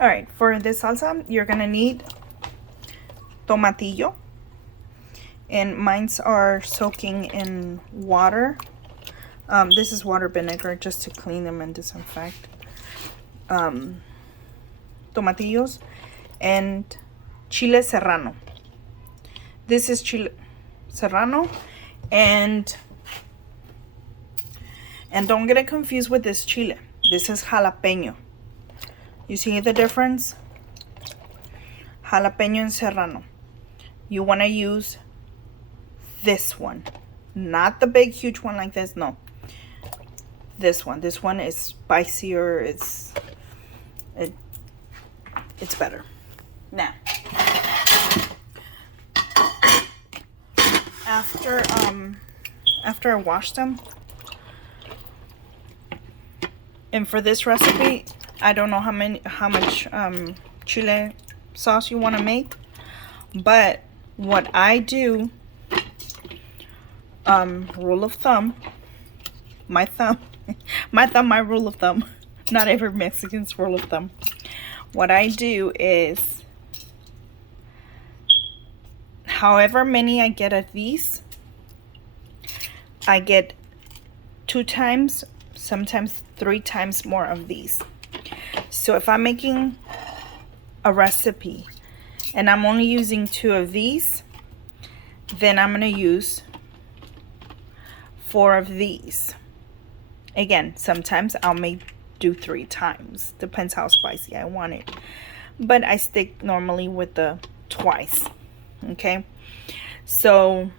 All right, for this salsa, you're gonna need tomatillo, and mine's are soaking in water. This is water vinegar just to clean them and disinfect. Tomatillos and Chile Serrano. This is Chile Serrano, and don't get it confused with this chile. This is jalapeno. You see the difference? Jalapeno and serrano. You want to use this one, not the big huge one like this. No, this one. This one is spicier. It's better. Now, after I wash them, and for this recipe, I don't know how much chile sauce you want to make, but what I do, rule of thumb, my rule of thumb, not every Mexican's rule of thumb. What I do is, however many I get of these, I get 2 times, sometimes 3 times more of these. So if I'm making a recipe and I'm only using 2 of these, then I'm going to use 4 of these. Again, sometimes I'll do 3 times. Depends how spicy I want it. But I stick normally with the twice. Okay? So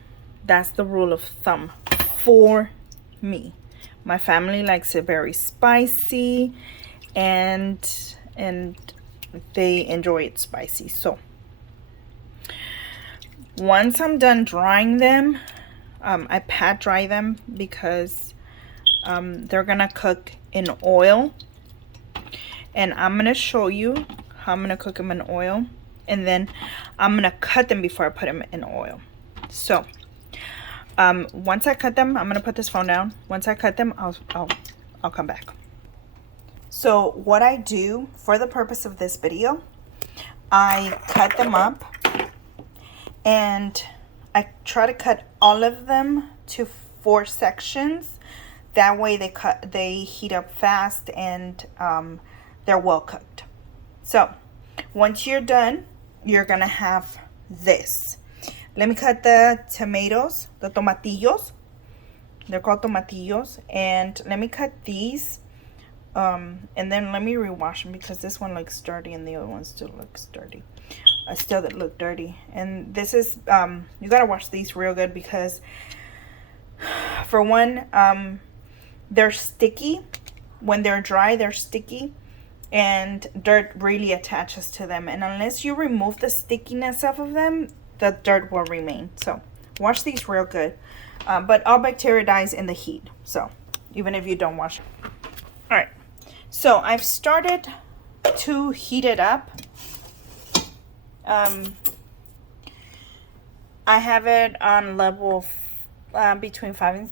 that's the rule of thumb for me. My family likes it very spicy, and they enjoy it spicy. So once I'm done drying them, I pat dry them because they're gonna cook in oil, and I'm gonna show you how I'm gonna cook them in oil, and then I'm gonna cut them before I put them in oil. So once I cut them, I'm gonna put this phone down. Once I cut them, I'll come back. So what I do for the purpose of this video, I cut them up, and I try to cut all of them to 4 sections. That way they heat up fast, and they're well cooked. So once you're done, you're gonna have this. Let me cut the tomatoes, the tomatillos. They're called tomatillos. And let me cut these. And then let me rewash them because this one looks dirty and the other one still looks dirty. Still that look dirty. And this is, you gotta wash these real good because, for one, they're sticky. When they're dry, they're sticky. And dirt really attaches to them. And unless you remove the stickiness off of them, the dirt will remain. So wash these real good. But all bacteria dies in the heat. So even if you don't wash it. All right. So I've started to heat it up. I have it on level between 5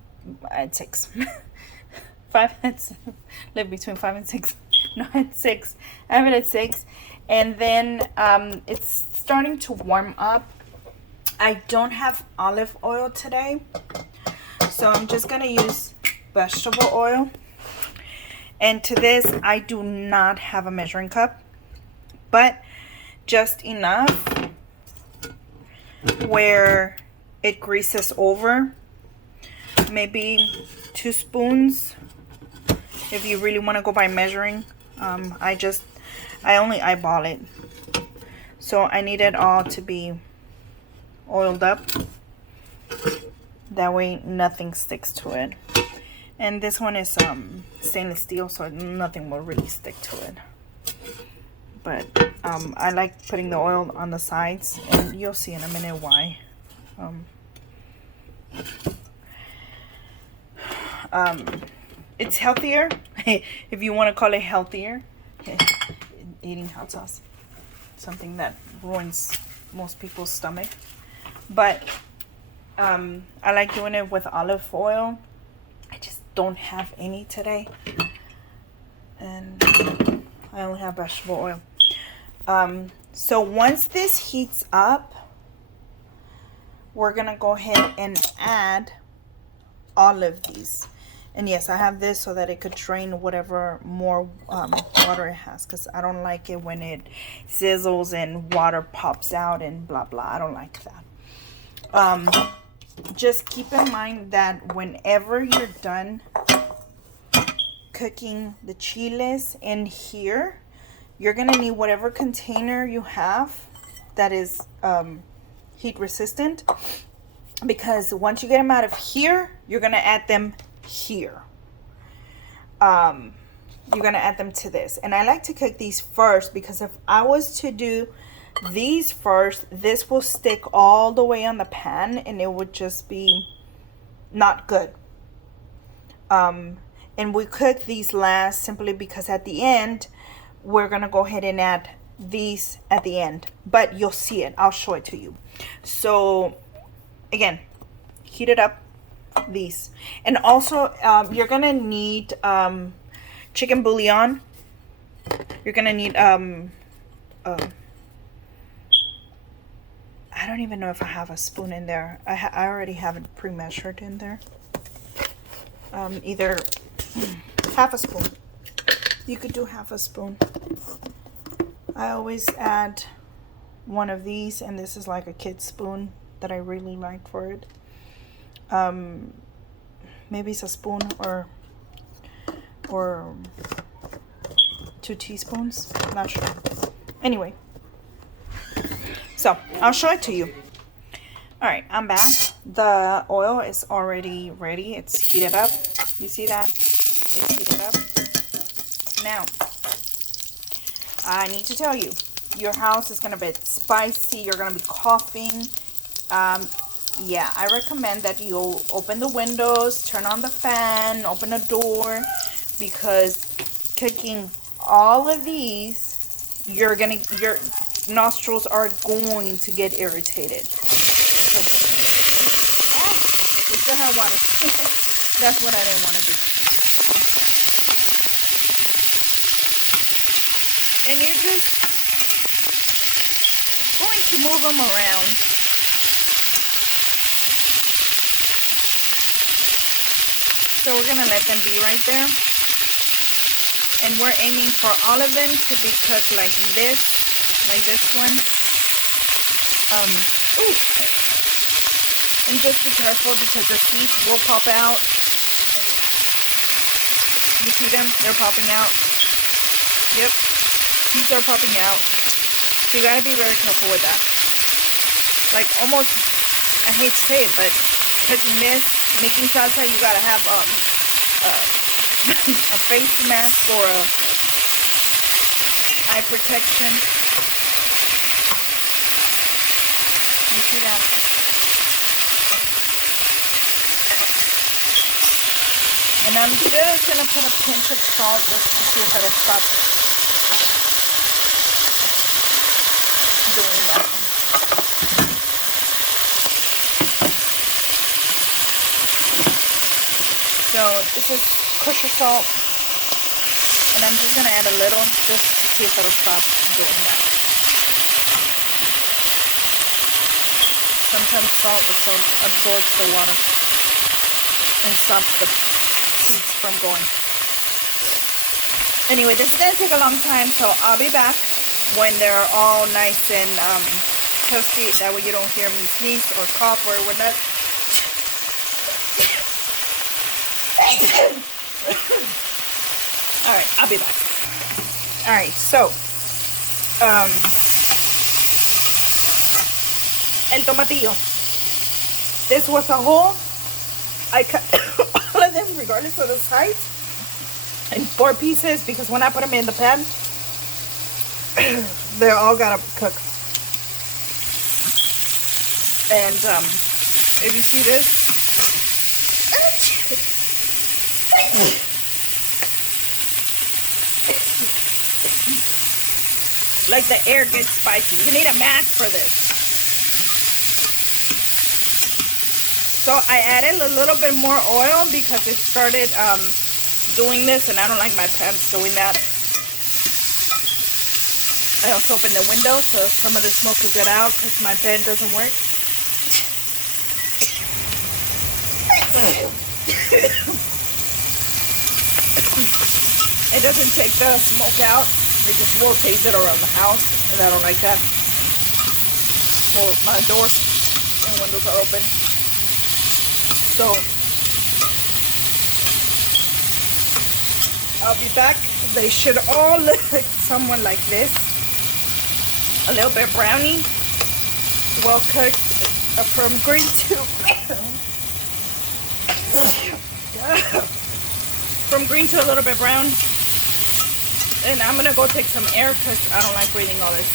and 6. 5 and 6. Live between 5 and 6. No, at 6. I have it at 6. And then it's starting to warm up. I don't have olive oil today, so I'm just gonna use vegetable oil. And to this, I do not have a measuring cup, but just enough where it greases over. Maybe 2 spoons if you really want to go by measuring. I only eyeball it, so I need it all to be oiled up. That way nothing sticks to it. And this one is stainless steel, so nothing will really stick to it. But I like putting the oil on the sides, and you'll see in a minute why. It's healthier, if you want to call it healthier, eating hot sauce. Something that ruins most people's stomach. But I like doing it with olive oil. I just don't have any today. And I only have vegetable oil. So once this heats up, we're gonna go ahead and add all of these. And yes, I have this so that it could drain whatever more water it has, because I don't like it when it sizzles and water pops out and blah blah. I don't like that. Just keep in mind that whenever you're done cooking the chiles in here, you're gonna need whatever container you have that is heat resistant, because once you get them out of here, you're gonna add them here. You're gonna add them to this, and I like to cook these first, because if I was to do these first, this will stick all the way on the pan and it would just be not good. And we cook these last simply because at the end we're gonna go ahead and add these at the end, but you'll see it. I'll show it to you. So again, heat it up, these. And also you're gonna need chicken bouillon. You're gonna need I don't even know if I have a spoon in there. I already have it pre-measured in there. Either half a spoon. You could do half a spoon. I always add one of these, and this is like a kid's spoon that I really like for it. Maybe it's a spoon or 2 teaspoons. I'm not sure. Anyway, so I'll show it to you. All right, I'm back. The oil is already ready. It's heated up. You see that? It's heated up. Now, I need to tell you, your house is gonna be spicy. You're gonna be coughing. Yeah, I recommend that you open the windows, turn on the fan, open a door, because cooking all of these, your nostrils are going to get irritated. So, we still have water. That's what I didn't want to do. And you're just going to move them around. So we're going to let them be right there. And we're aiming for all of them to be cooked like this one. Ooh. And just be careful, because the seeds will pop out. You see them? They're popping out. Yep. Seeds are popping out. So you gotta be very careful with that. Like almost, I hate to say it, but cooking this, making salsa, you gotta have a face mask or a eye protection. You see that? And I'm just gonna put a pinch of salt just to see if it'll stop doing that. So this is kosher salt, and I'm just gonna add a little just to see if it'll stop doing that. Sometimes salt absorbs the water and stops the seeds from going. Anyway, this is gonna take a long time, so I'll be back when they're all nice and toasty. That way you don't hear me sneeze or cough or whatnot. All right, I'll be back. All right, so el tomatillo. This was a whole. I cut all of them, regardless of the size, in 4 pieces, because when I put them in the pan, they all gotta cook. And if you see this, like the air gets spicy. You need a mask for this. So I added a little bit more oil because it started doing this, and I don't like my pans doing that. I also opened the window so some of the smoke could get out because my fan doesn't work. It doesn't take the smoke out. It just rotates it around the house, and I don't like that. So my doors and windows are open. So I'll be back. They should all look somewhat like this. A little bit browny, well cooked, from green to from green to a little bit brown. And I'm gonna go take some air because I don't like breathing all this.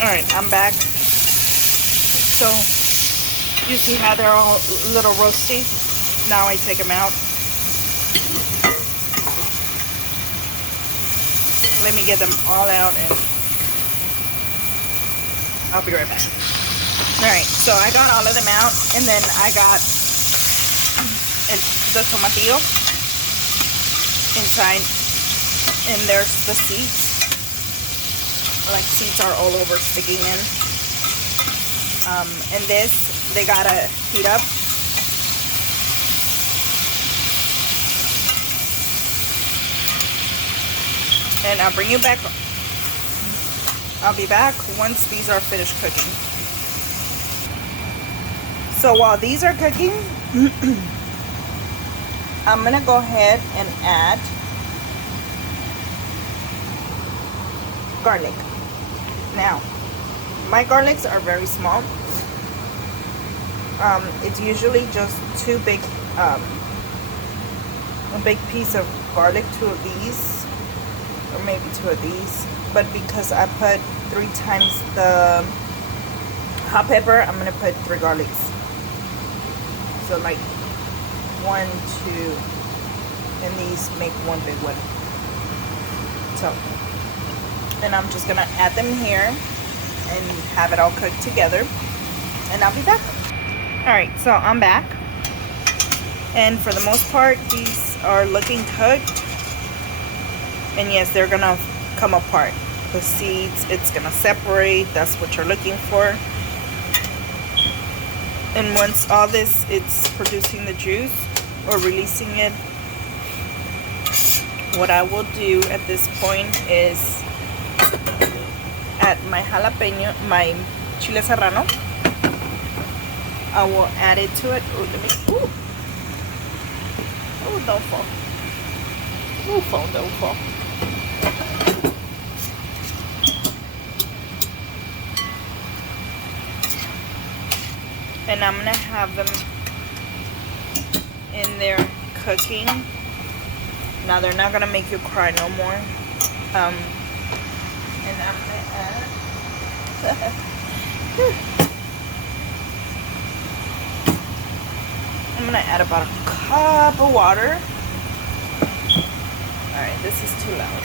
Alright, I'm back. So you see how they're all a little roasty? Now I take them out. Let me get them all out and I'll be right back. Alright, so I got all of them out, and then I got the tomatillo inside, and there's the seeds. Like seeds are all over sticking in. And this, they gotta heat up. And I'll bring you back. I'll be back once these are finished cooking. So while these are cooking, I'm gonna go ahead and add garlic. Now, my garlics are very small. It's usually just a big piece of garlic, 2 of these, or maybe 2 of these. But because I put 3 times the hot pepper, I'm gonna put 3 garlics. So like 1, 2, and these make one big one. So, and I'm just gonna add them here and have it all cooked together, and I'll be back. All right, so I'm back, and for the most part, these are looking cooked. And yes, they're gonna come apart. The seeds, it's gonna separate. That's what you're looking for. And once all this, it's producing the juice or releasing it, what I will do at this point is add my jalapeno, my Chile Serrano. I will add it to it. Oh, let me, oh, don't fall. Don't fall. And I'm gonna have them in there cooking. Now they're not gonna make you cry no more. And I'm gonna add I'm gonna add about a cup of water. Alright, this is too loud.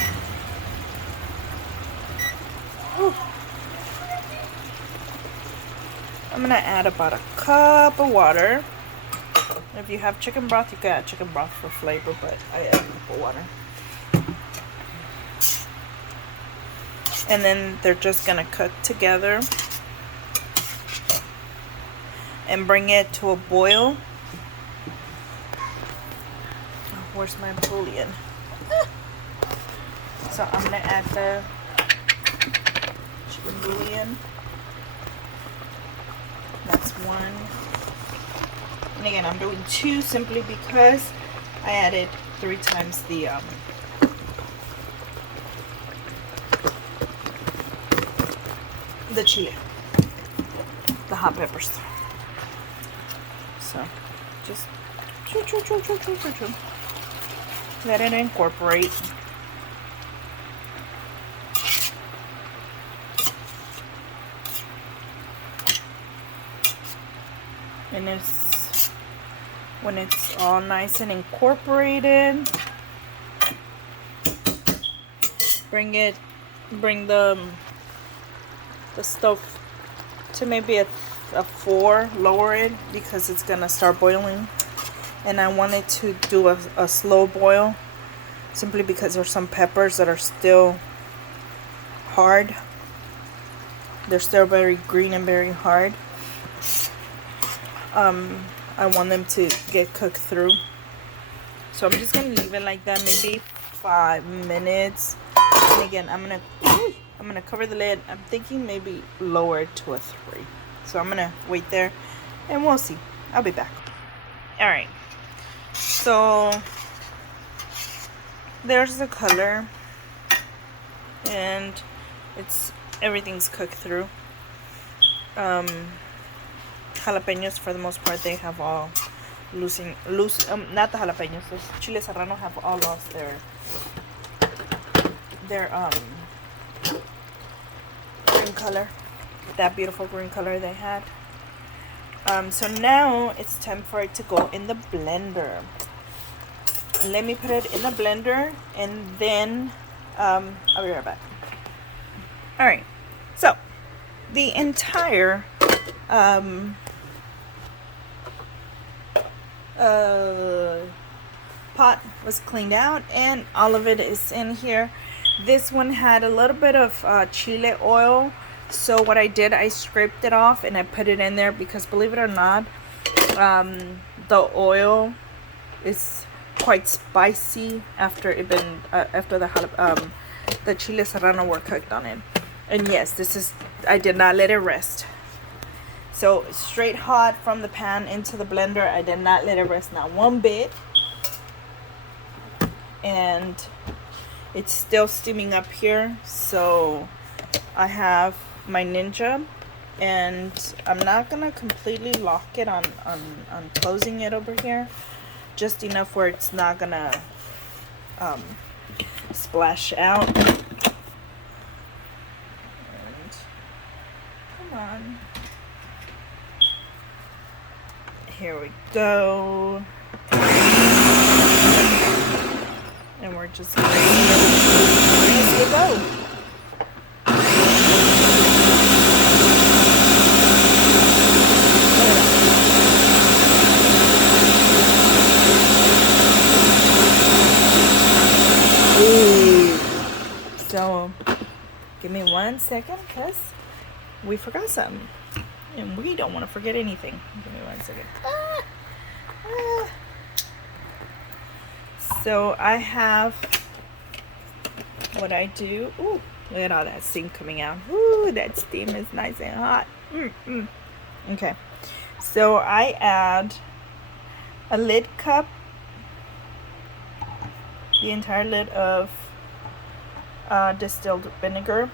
Whew. I'm gonna add about a cup of water. If you have chicken broth, you can add chicken broth for flavor, but I add a cup of water. And then they're just gonna cook together and bring it to a boil. Oh, where's my bouillon? So I'm gonna add the chicken bouillon. That's 1. And again, I'm doing 2 simply because I added 3 times the chili, the hot peppers. So just let it incorporate. And when it's all nice and incorporated, bring the stove to maybe a 4, lower it because it's gonna start boiling. And I wanted to do a slow boil simply because there's some peppers that are still hard. They're still very green and very hard. I want them to get cooked through. So I'm just gonna leave it like that, maybe 5 minutes. And again, I'm gonna cover the lid. I'm thinking maybe lower it to a 3. So I'm gonna wait there and we'll see. I'll be back. All right. So there's the color, and everything's cooked through. Jalapenos, for the most part, they have all loose. Not the jalapenos. The Chile Serrano have all lost their green color, that beautiful green color they had. So now it's time for it to go in the blender. Let me put it in the blender, and then I'll be right back. All right, so the entire pot was cleaned out, and all of it is in here. This one had a little bit of chile oil, so what I did, I scraped it off and I put it in there because, believe it or not, the oil is quite spicy after the Chile Serrano were cooked on it. And yes, I did not let it rest. So straight hot from the pan into the blender. I did not let it rest, not one bit. And it's still steaming up here. So I have my Ninja, and I'm not gonna completely lock it on closing it over here. Just enough where it's not gonna splash out. And come on. Here we go. And we're just ready to go. So give me 1 second, because we forgot something, and we don't want to forget anything. Give me 1 second. So I have what I do. Ooh, look at all that steam coming out. Ooh, that steam is nice and hot. Okay, so I add a lid cup, the entire lid of distilled vinegar,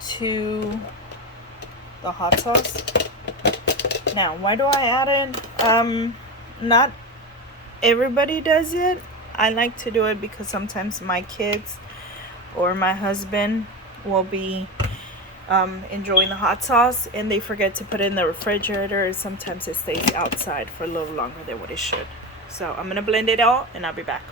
to the hot sauce. Now, why do I add it? Not everybody does it. I like to do it because sometimes my kids or my husband will be enjoying the hot sauce, and they forget to put it in the refrigerator. Sometimes it stays outside for a little longer than what it should. So I'm gonna blend it all, and I'll be back.